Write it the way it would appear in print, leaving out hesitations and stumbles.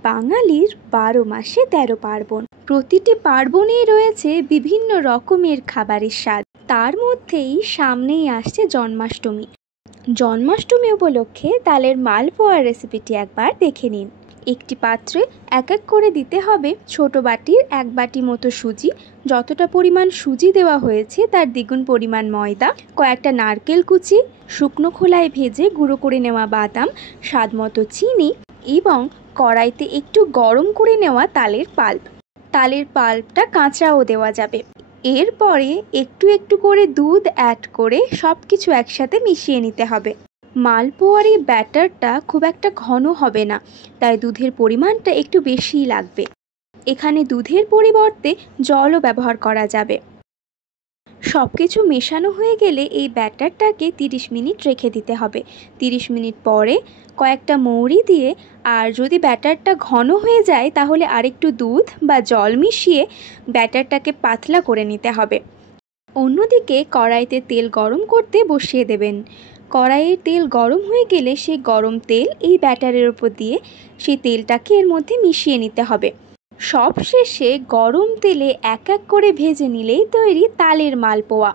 বাঙালির ১২ মাসে ১৩ পার্বণ। প্রতিটি পার্বণেই রয়েছে বিভিন্ন রকমের খাবারের স্বাদ। তার মধ্যেই সামনেই আসছে জন্মাষ্টমী। জন্মাষ্টমী উপলক্ষে তালের মালপোয়ার রেসিপিটি একবার দেখে নিন। একটি পাত্রে এক এক করে দিতে হবে ছোট বাটির ১ বাটি মতো সুজি। যতটা পরিমাণ সুজি দেওয়া হয়েছে তার দ্বিগুণ পরিমাণ ময়দা, কয়েকটা নারকেল কুচি, শুকনো খোলায় ভেজে গুঁড়ো করে নেওয়া বাদাম, স্বাদমতো চিনি এবং কড়াইতে একটু গরম করে নেওয়া তালের পাল্প। তালের পাল্পটা কাঁচাও দেওয়া যাবে। এরপরে একটু একটু করে দুধ অ্যাড করে সব কিছু একসাথে মিশিয়ে নিতে হবে। মালপোয়ার এই ব্যাটারটা খুব একটা ঘন হবে না, তাই দুধের পরিমাণটা একটু বেশিই লাগবে। এখানে দুধের পরিবর্তে জলও ব্যবহার করা যাবে। সব কিছু মেশানো হয়ে গেলে এই ব্যাটারটাকে ৩০ মিনিট রেখে দিতে হবে। ৩০ মিনিট পরে কয়েকটা মৌরি দিয়ে, আর যদি ব্যাটারটা ঘন হয়ে যায় তাহলে আরেকটু দুধ বা জল মিশিয়ে ব্যাটারটাকে পাতলা করে নিতে হবে। অন্যদিকে কড়াইতে তেল গরম করতে বসিয়ে দেবেন। কড়াইয়ের তেল গরম হয়ে গেলে সেই গরম তেল এই ব্যাটারের উপর দিয়ে সেই তেলটাকে এর মধ্যে মিশিয়ে নিতে হবে। সব শেষে গরম তেলে এক এক করে ভেজে নিলেই তৈরি তালের মালপোয়া।